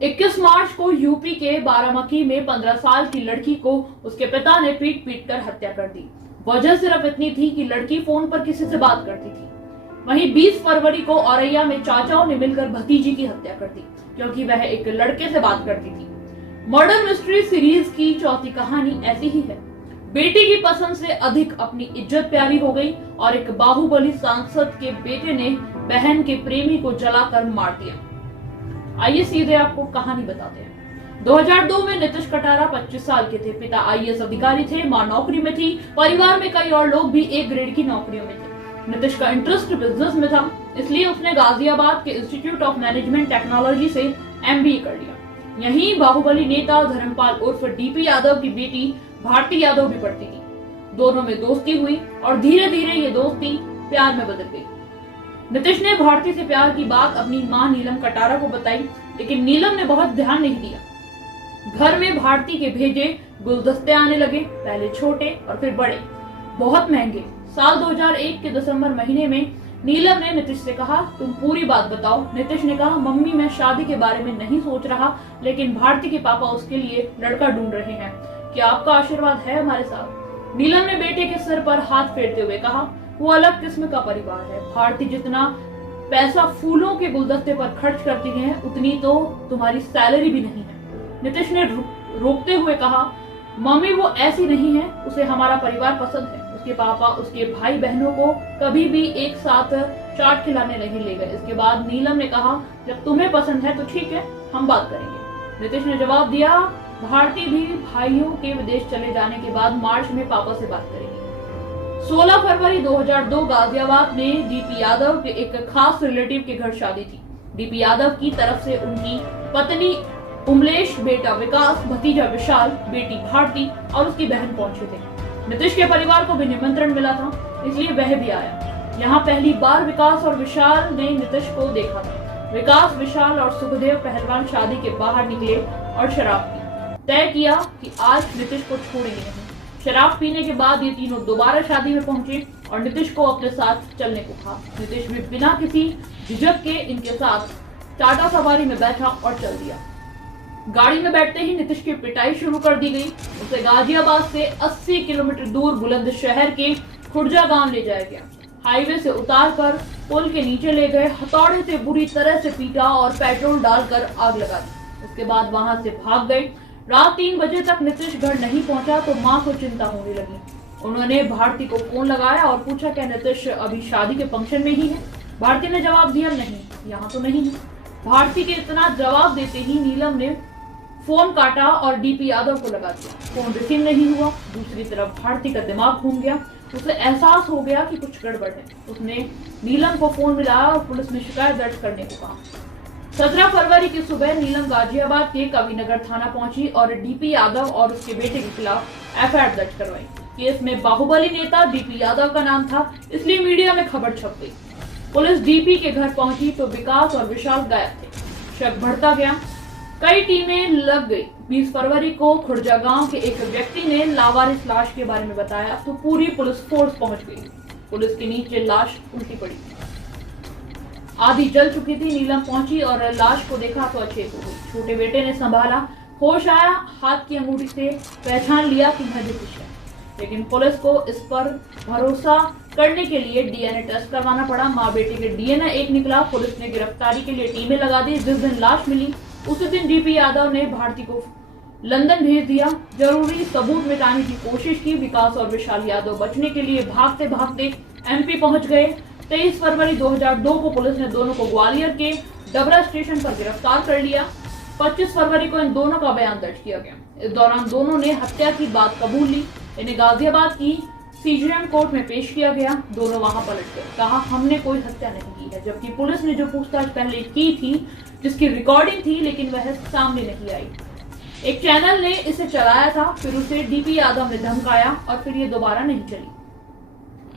21 मार्च को यूपी के बाराबंकी में 15 साल की लड़की को उसके पिता ने पीट पीट कर हत्या कर दी। वजह सिर्फ इतनी थी कि लड़की फोन पर किसी से बात करती थी। वहीं 20 फरवरी को औरैया में चाचाओं ने मिलकर भतीजी की हत्या कर दी क्योंकि वह एक लड़के से बात करती थी। मर्डर मिस्ट्री सीरीज की चौथी कहानी ऐसी ही है। बेटी की पसंद से अधिक अपनी इज्जत प्यारी हो गई और एक बाहुबली सांसद के बेटे ने बहन के प्रेमी को जलाकर मार दिया। आइए सीधे आपको कहानी बताते हैं। 2002 में नीतीश कटारा 25 साल के थे। पिता आईएएस अधिकारी थे, मां नौकरी में थी। परिवार में कई और लोग भी एक ग्रेड की नौकरियों में थे। नीतीश का इंटरेस्ट बिजनेस में था, इसलिए उसने गाजियाबाद के इंस्टीट्यूट ऑफ मैनेजमेंट टेक्नोलॉजी से एमबीए कर लिया। यहीं बाहुबली नेता धर्मपाल उर्फ डीपी यादव की बेटी भारती यादव भी पढ़ती थी। दोनों में दोस्ती हुई और धीरे धीरे ये दोस्ती प्यार में बदल गई। नीतीश ने भारती से प्यार की बात अपनी मां नीलम कटारा को बताई, लेकिन नीलम ने बहुत ध्यान नहीं दिया। घर में भारती के भेजे गुलदस्ते आने लगे, पहले छोटे और फिर बड़े, बहुत महंगे। साल 2001 के दिसंबर महीने में नीलम ने नीतीश से कहा, तुम पूरी बात बताओ। नीतीश ने कहा, मम्मी मैं शादी के बारे में नहीं सोच रहा, लेकिन भारती के पापा उसके लिए लड़का ढूंढ रहे हैं। क्या आपका आशीर्वाद है हमारे साथ? नीलम ने बेटे के सिर पर हाथ फेरते हुए कहा, वो अलग किस्म का परिवार है। भारती जितना पैसा फूलों के गुलदस्ते पर खर्च करती है, उतनी तो तुम्हारी सैलरी भी नहीं है। नीतीश ने रोकते हुए कहा, मम्मी वो ऐसी नहीं है, उसे हमारा परिवार पसंद है। उसके पापा उसके भाई बहनों को कभी भी एक साथ चाट खिलाने नहीं ले गए। इसके बाद नीलम ने कहा, जब तुम्हें पसंद है तो ठीक है, हम बात करेंगे। नीतीश ने जवाब दिया, भारती भी भाइयों के विदेश चले जाने के बाद मार्च में पापा से बात करेगी। 16 फरवरी 2002 गाजियाबाद में डीपी यादव के एक खास रिलेटिव के घर शादी थी। डीपी यादव की तरफ से उनकी पत्नी उमलेश, बेटा विकास, भतीजा विशाल, बेटी भारती और उसकी बहन पहुंचे थे। नीतीश के परिवार को भी निमंत्रण मिला था, इसलिए वह भी आया। यहाँ पहली बार विकास और विशाल ने नीतीश को देखा था। विकास, विशाल और सुखदेव पहलवान शादी के बाहर निकले और शराब पी। तय किया कि आज नीतीश को छोड़ेंगे नहीं। शराब पीने के बाद ये तीनों दोबारा शादी में पहुंचे और नीतीश को अपने साथ चलने को कहा। नीतीश भी बिना किसी झिझक के इनके साथ टाटा सवारी में बैठा और चल दिया। गाड़ी में बैठते ही नीतीश की पिटाई शुरू कर दी गई। उसे गाजियाबाद से 80 किलोमीटर दूर बुलंदशहर के खुर्जा गांव ले जाया गया। हाईवे से उतारकर पुल के नीचे ले गए, हथौड़े से बुरी तरह से पीटा और पेट्रोल डालकर आग लगा दी। उसके बाद वहां से भाग गए। रात 3 बजे तक नीतीश घर नहीं पहुंचा तो मां को चिंता होने लगी। उन्होंने भारती को फोन लगाया और पूछा, क्या नीतीश अभी शादी के फंक्शन में ही है? भारती ने जवाब दिया, नहीं, यहाँ तो नहीं है। भारती के इतना जवाब देते ही नीलम ने फोन काटा और डीपी यादव को लगा दिया। फोन रिसीव नहीं हुआ। दूसरी तरफ भारती का दिमाग घूम गया। उसे एहसास हो गया कि कुछ गड़बड़ है। उसने नीलम को फोन मिलाया और पुलिस में शिकायत दर्ज करने को कहा। 17 फरवरी की सुबह नीलम गाजियाबाद के कविनगर थाना पहुंची और डीपी यादव और उसके बेटे के खिलाफ एफआईआर दर्ज करवाई। केस में बाहुबली नेता डीपी यादव का नाम था, इसलिए मीडिया में खबर छप गई। पुलिस डीपी के घर पहुंची तो विकास और विशाल गायब थे। शक बढ़ता गया, कई टीमें लग गई। 20 फरवरी को खुर्जा गांव के एक व्यक्ति ने लावारिस लाश के बारे में बताया तो पूरी पुलिस फोर्स पहुंच गई। पुलिस के नीचे लाश उल्टी पड़ी, आधी जल चुकी थी। नीलम पहुंची और लाश को देखा तो अचेत हो गई। छोटे बेटे ने संभाला, होश आया, हाथ की अंगूठी से पहचान लिया कि वह नीतीश है। लेकिन पुलिस को इस पर भरोसा करने के लिए डीएनए टेस्ट करवाना पड़ा। माँ बेटे के डीएनए एक निकला। पुलिस ने गिरफ्तारी के लिए टीमें लगा दी। जिस दिन लाश मिली उसी दिन डीपी यादव ने भारती को लंदन भेज दिया। जरूरी सबूत मिटाने की कोशिश की। विकास और विशाल यादव बचने के लिए भागते भागते एमपी पहुंच गए। 23 फरवरी 2002 को पुलिस ने दोनों को ग्वालियर के डबरा स्टेशन पर गिरफ्तार कर लिया। 25 फरवरी को इन दोनों का बयान दर्ज किया गया। इस दौरान दोनों ने हत्या की बात कबूल ली। इन्हें गाजियाबाद की सीजेएम कोर्ट में पेश किया गया। दोनों वहां पलट गए, कहा हमने कोई हत्या नहीं की है। जबकि पुलिस ने जो पूछताछ पहले की थी, जिसकी रिकॉर्डिंग थी, लेकिन वह सामने नहीं आई। एक चैनल ने इसे चलाया था, फिर उसे डीपी यादव ने धमकाया और फिर ये दोबारा नहीं चली।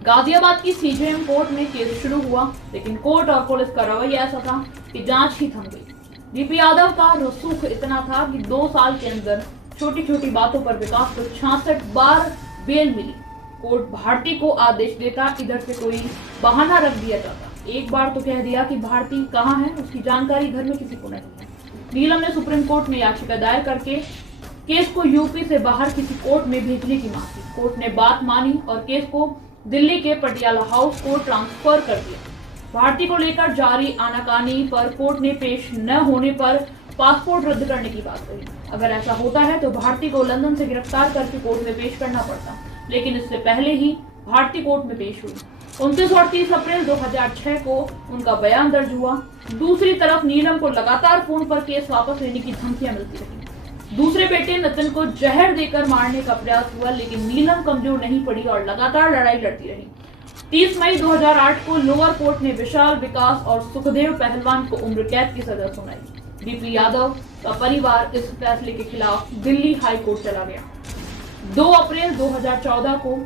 गाजियाबाद की सीजेएम कोर्ट में केस शुरू हुआ, लेकिन कोर्ट और पुलिस का रवैया ऐसा था कि जांच ही थम गई। डीपी यादव का रसूख इतना था कि 2 साल के अंदर छोटी छोटी बातों पर विकास को 66 बार बेल मिली। कोर्ट भारती को आदेश देता, इधर से कोई बहाना रख दिया जाता। एक बार तो कह दिया कि भारती कहाँ है, उसकी जानकारी घर में किसी को नहीं है। नीलम ने सुप्रीम कोर्ट में याचिका दायर करके केस को यूपी से बाहर किसी कोर्ट में भेजने की मांग की। कोर्ट ने बात मानी और केस को दिल्ली के पटियाला हाउस को ट्रांसफर कर दिया। भारती को लेकर जारी आनाकानी पर कोर्ट ने पेश न होने पर पासपोर्ट रद्द करने की बात कही। अगर ऐसा होता है तो भारती को लंदन से गिरफ्तार करके कोर्ट में पेश करना पड़ता, लेकिन इससे पहले ही भारती कोर्ट में पेश हुई। 29 और 30 अप्रैल 2006 को उनका बयान दर्ज हुआ। दूसरी तरफ नीलम को लगातार फोन पर केस वापस लेने की धमकियां मिलती रही। दूसरे बेटे नितिन को जहर देकर मारने का प्रयास हुआ, लेकिन नीलम कमजोर नहीं पड़ी और लगातार लड़ाई लड़ती रही। 30 मई 2008 को लोअर कोर्ट ने विशाल, विकास और सुखदेव पहलवान को उम्र कैद की सजा सुनाई। डीपी यादव का परिवार इस फैसले के खिलाफ दिल्ली हाई कोर्ट चला गया। 2 अप्रैल 2014 को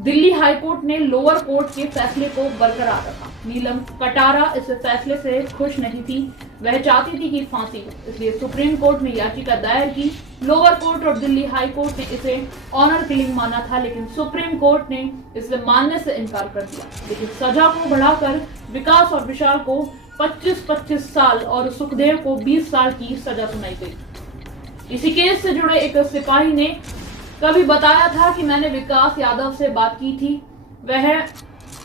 दिल्ली हाई कोर्ट ने लोअर कोर्ट के फैसले को बरकरार रखा। नीलम कटारा इस फैसले से खुश नहीं थी। वह चाहती थी कि फांसी हो, इसलिए सुप्रीम कोर्ट में याचिका दायर की। लोअर कोर्ट और दिल्ली हाई कोर्ट ने इसे ऑनर किलिंग माना था, लेकिन सुप्रीम कोर्ट ने इसे मानने से इनकार कर दिया। लेकिन सजा को बढ़ाकर विकास और विशाल को 25-25 साल और सुखदेव को 20 साल की सजा सुनाई गई। इसी केस से जुड़े एक सिपाही ने कभी बताया था कि मैंने विकास यादव से बात की थी। वह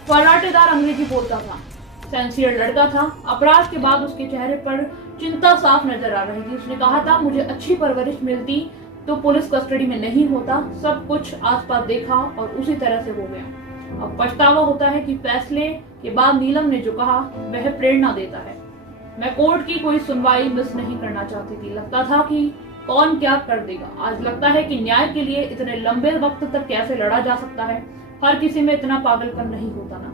फर्राटेदार अंग्रेजी बोलता था, सिंसियर लड़का था। अपराध के बाद उसके चेहरे पर चिंता साफ नजर आ रही थी। उसने कहा था, मुझे अच्छी परवरिश मिलती तो पुलिस कस्टडी में नहीं होता। सब कुछ आसपास देखा और उसी तरह से हो गया। अब पछतावा होता है कि फैसले के बाद नीलम ने जो कहा वह प्रेरणा देता है। मैं कोर्ट की कोई सुनवाई मिस नहीं करना चाहती थी। लगता था कि कौन क्या कर देगा। आज लगता है कि न्याय के लिए इतने लंबे वक्त तक कैसे लड़ा जा सकता है। हर किसी में इतना पागलपन नहीं होता ना।